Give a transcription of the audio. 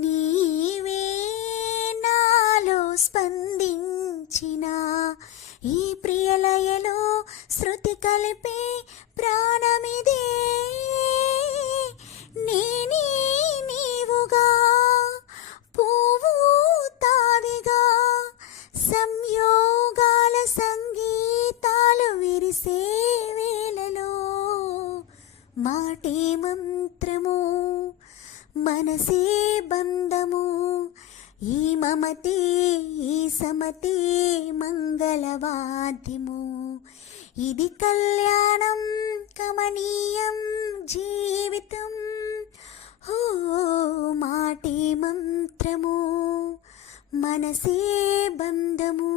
నీవే నాలో స్పందించిన ఈ ప్రియలయలో శృతి కలిపే ప్రాణమిదే. నేనే నీవుగా పువ్వు తావిగా సంయోగాల సంగీతాలు విరిసే వేళలో మాటే మంత్రము మనసే బంధము ఈ మమతే ఈ సమతే మంగళవాద్యము. ఇది కళ్యాణం కమనీయం జీవితం. ఓ మాటే మంత్రము మనసే బంధము.